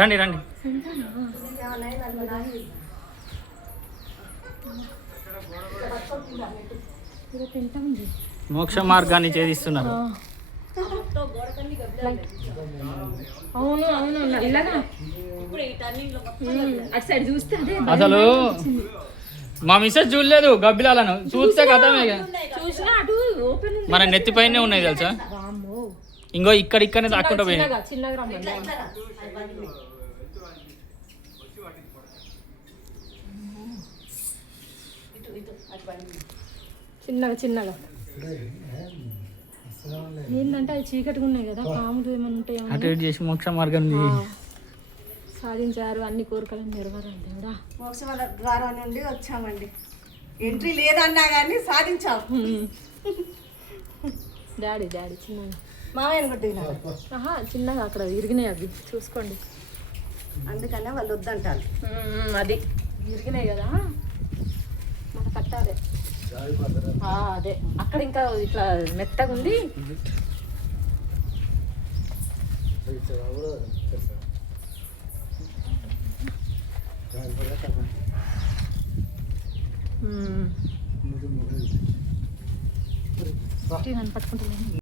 రండి రండి. మోక్ష మార్గాన్ని ఛేదిస్తున్నారు. అవును అవును ఇలాగా అటు సైడ్ చూస్తే అదే అసలు మా మిస్సెస్ చూడలేదు గబ్బిలాలను, చూస్తే కథమే. చూసినా అటు ఓపెన్ మన నెత్తిపైనే ఉన్నాయి తెలుసా. ఇంకో ఇక్కడనే తాక్కుంటా పోయినాయి. చిన్నగా చిన్నగా ఏంటంటే అది చీకటిగా ఉన్నాయి కదా, పాములు ఏమైనా ఉంటాయో అటు ఇటు చేసి మోక్ష మార్గం సాధించారు, అన్ని కోరికలను నెరవేరాలి దేవుడా. మోక్ష ద్వారం నుండి వచ్చామండి, ఎంట్రీ లేదన్నా కానీ సాధించాం. డాడీ డాడీ చిన్నగా మామయ్యను కొట్టిన చిన్నగా అక్కడ ఇరిగినాయి అవి చూసుకోండి, అందుకనే వాళ్ళు వద్దంటారు. అది ఇరిగినాయి కదా మన కట్టాలి. అదే అక్కడ ఇంకా ఇట్లా మెత్తగా ఉంది. పట్టుకుంటా